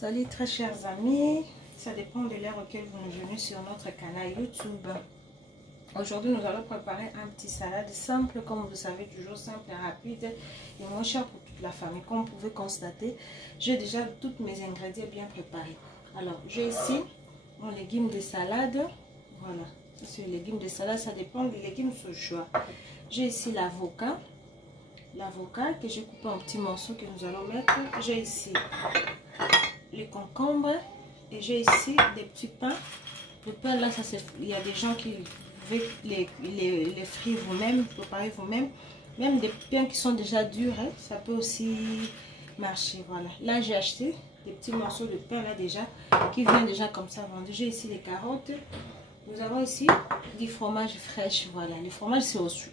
Salut très chers amis, ça dépend de l'heure auquel vous nous venez sur notre canal YouTube. Aujourd'hui nous allons préparer un petit salade simple, comme vous savez, toujours simple et rapide et moins cher pour toute la famille. Comme vous pouvez constater, j'ai déjà tous mes ingrédients bien préparés. Alors j'ai ici mon légume de salade, voilà, c'est le légume de salade, ça dépend des légumes au choix. J'ai ici l'avocat que j'ai coupé en petits morceaux que nous allons mettre. J'ai ici les concombres et j'ai ici des petits pains. Le pain là, ça c'est, il y a des gens qui veulent les frire vous-même, préparer vous-même. Même des pains qui sont déjà durs, hein, ça peut aussi marcher. Voilà. Là j'ai acheté des petits morceaux de pain là déjà qui viennent déjà comme ça vendus. J'ai ici les carottes. Nous avons ici du fromage fraîche. Voilà, le fromage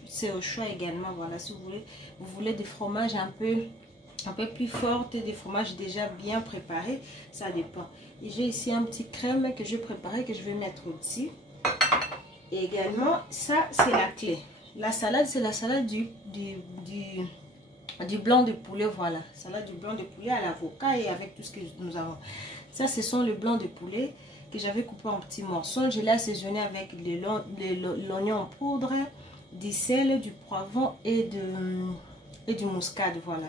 c'est au choix également. Voilà, si vous voulez des fromages un peu plus fortes, des fromages déjà bien préparés, ça dépend. Et j'ai ici un petit crème que j'ai préparé, que je vais mettre au-dessus. Et également, ça c'est la clé. La salade, c'est la salade du blanc de poulet. Voilà, salade du blanc de poulet à l'avocat et avec tout ce que nous avons. Ça, ce sont le blanc de poulet que j'avais coupé en petits morceaux. Je l'ai assaisonné avec l'oignon en poudre, du sel, du poivron et du muscade. Voilà.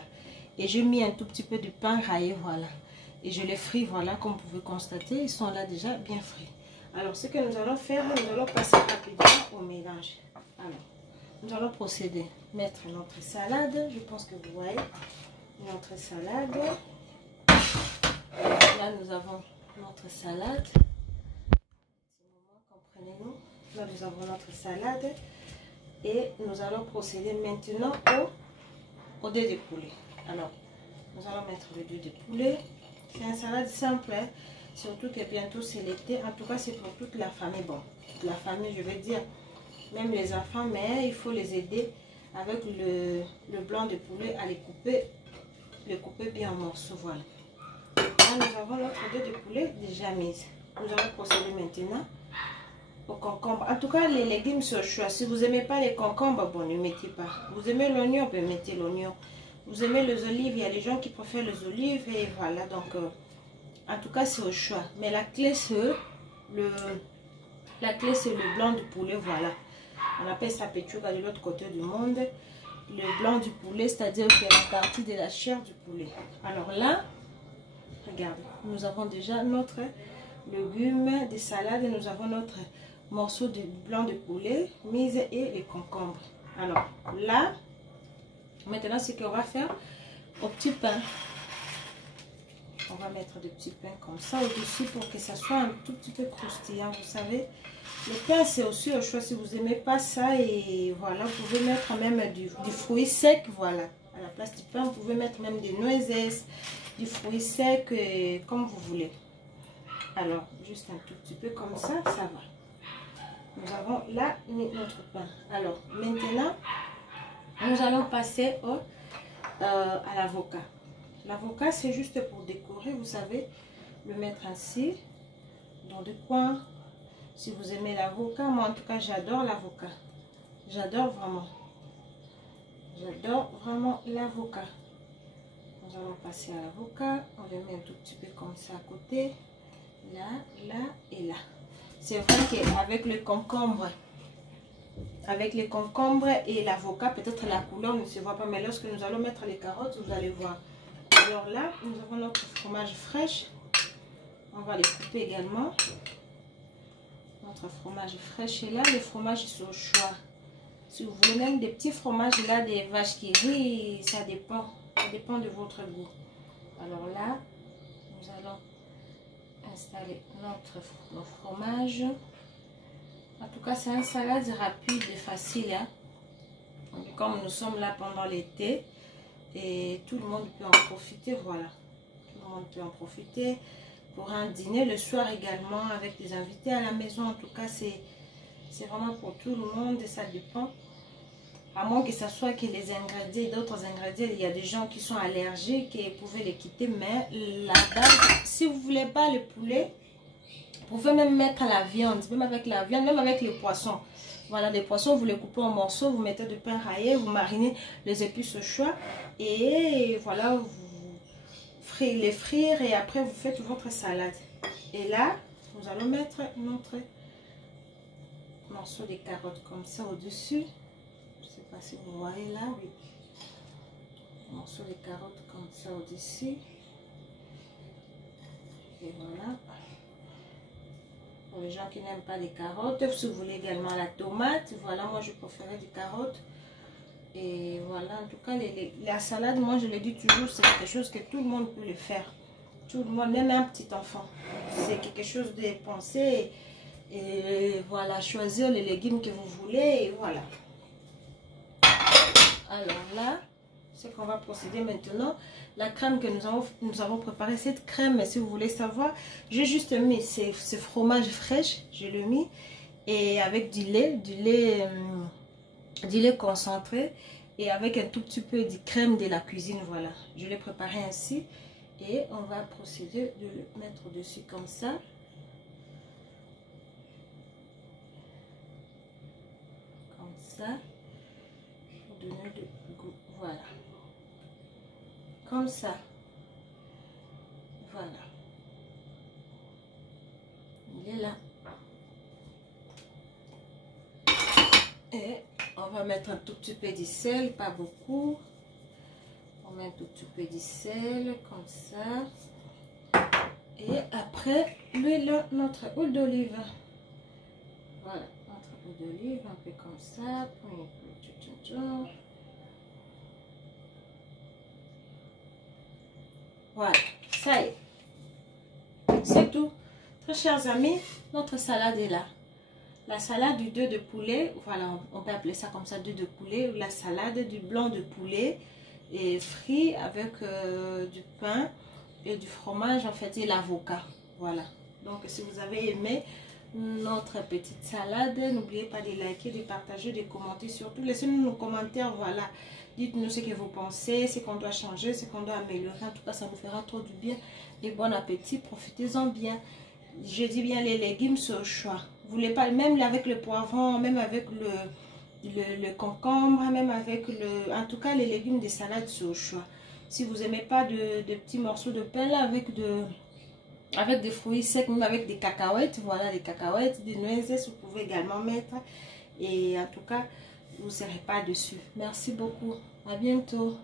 Et j'ai mis un tout petit peu de pain râpé, voilà. Et je les fris, voilà, comme vous pouvez constater, ils sont là déjà bien frits. Alors, ce que nous allons faire, nous allons passer rapidement au mélange. Alors, nous allons procéder. Mettre notre salade, je pense que vous voyez, notre salade. Là, nous avons notre salade. Comprenez-nous. Là, nous avons notre salade. Et nous allons procéder maintenant au dés de poulet. Alors, nous allons mettre le dés de poulet. C'est une salade simple, hein? Surtout que bientôt c'est l'été. En tout cas, c'est pour toute la famille. Bon, toute la famille, je veux dire, même les enfants, mais il faut les aider avec le blanc de poulet à les couper bien en morceaux. Voilà. Là, nous avons notre dés de poulet déjà mis. Nous allons procéder maintenant au concombre. En tout cas, les légumes sont au choix. Si vous n'aimez pas les concombres, bon, ne mettez pas. Vous aimez l'oignon, vous mettez l'oignon. Vous aimez les olives, il y a des gens qui préfèrent les olives et voilà. Donc, en tout cas, c'est au choix. Mais la clé, c'est le blanc du poulet, voilà. On appelle ça pechuga de l'autre côté du monde. Le blanc du poulet, c'est-à-dire que la partie de la chair du poulet. Alors là, regardez, nous avons déjà notre légumes de salade et nous avons notre morceau de blanc de poulet mis et les concombres. Alors là, maintenant ce qu'on va faire au petit pain, on va mettre des petits pains comme ça au-dessus pour que ça soit un tout petit peu croustillant. Vous savez, le pain c'est aussi au choix. Si vous n'aimez pas ça, et voilà, vous pouvez mettre même du fruit sec. Voilà, à la place du pain, vous pouvez mettre même des noisettes, du fruit sec, comme vous voulez. Alors, juste un tout petit peu comme ça, ça va. Nous avons là notre pain. Alors, maintenant, nous allons passer à l'avocat. L'avocat, c'est juste pour décorer, vous savez, le mettre ainsi, dans deux coins. Si vous aimez l'avocat, moi en tout cas, j'adore l'avocat. J'adore vraiment. J'adore vraiment l'avocat. Nous allons passer à l'avocat. On le met un tout petit peu comme ça à côté. Là, là et là. C'est vrai qu'avec le concombre, et l'avocat, peut-être la couleur ne se voit pas, mais lorsque nous allons mettre les carottes, vous allez voir. Alors là, nous avons notre fromage fraîche. On va les couper également. Notre fromage fraîche est là. Le fromage est au choix. Si vous voulez même des petits fromages là, des vaches qui rient, ça dépend. Ça dépend de votre goût. Alors là, nous allons installer nos fromages. En tout cas, c'est une salade rapide et facile, hein? Comme nous sommes là pendant l'été et tout le monde peut en profiter, voilà. Tout le monde peut en profiter pour un dîner le soir également avec des invités à la maison. En tout cas, c'est vraiment pour tout le monde et ça dépend. À moins que ce soit que les ingrédients, d'autres ingrédients, il y a des gens qui sont allergiques et vous pouvez les quitter. Mais la base, si vous ne voulez pas le poulet, vous pouvez même mettre la viande, même avec la viande, même avec les poissons. Voilà, des poissons, vous les coupez en morceaux, vous mettez du pain râpé, vous marinez les épices au choix. Et voilà, vous les frire et après vous faites votre salade. Et là, nous allons mettre notre morceau de carottes comme ça au-dessus. Je ne sais pas si vous voyez là, oui. Morceau de carottes comme ça au-dessus. Et voilà. Pour les gens qui n'aiment pas les carottes, si vous voulez également la tomate, voilà, moi je préférais des carottes. Et voilà, en tout cas, la salade, moi je le dis toujours, c'est quelque chose que tout le monde peut le faire. Tout le monde, même un petit enfant. C'est quelque chose de penser. Et voilà, choisir les légumes que vous voulez. Et voilà. Alors là, ce qu'on va procéder maintenant, la crème que nous avons préparée, cette crème, si vous voulez savoir, j'ai juste mis ce fromage fraîche, je l'ai mis, et avec du lait concentré, et avec un tout petit peu de crème de la cuisine, voilà. Je l'ai préparé ainsi, et on va procéder de le mettre dessus comme ça. Comme ça, pour donner du goût, voilà. Comme ça, voilà, il est là. Et on va mettre un tout petit peu de sel, pas beaucoup. On met un tout petit peu de sel, comme ça. Et après, l'huile, notre huile d'olive. Voilà, notre huile d'olive, un peu comme ça. Voilà, ça y est. C'est tout. Très chers amis, notre salade est là. La salade du d'œuf de poulet, voilà, on peut appeler ça comme ça, d'œuf de poulet, ou la salade du blanc de poulet et frit avec du pain et du fromage en fait et l'avocat. Voilà. Donc si vous avez aimé notre petite salade, n'oubliez pas de liker, de partager, de commenter, surtout laissez-nous nos commentaires, voilà. Dites-nous ce que vous pensez, ce qu'on doit changer, ce qu'on doit améliorer. En tout cas, ça nous fera trop du bien. Et bon appétit, profitez-en bien. Je dis bien les légumes, c'est au choix. Vous voulez pas, même avec le poivron, même avec le concombre, même avec le... En tout cas, les légumes des salades, c'est au choix. Si vous n'aimez pas de petits morceaux de pain là, avec des fruits secs, même avec des cacahuètes, voilà, des cacahuètes, des noisettes, vous pouvez également mettre. Et en tout cas, vous ne serez pas dessus. Merci beaucoup. À bientôt.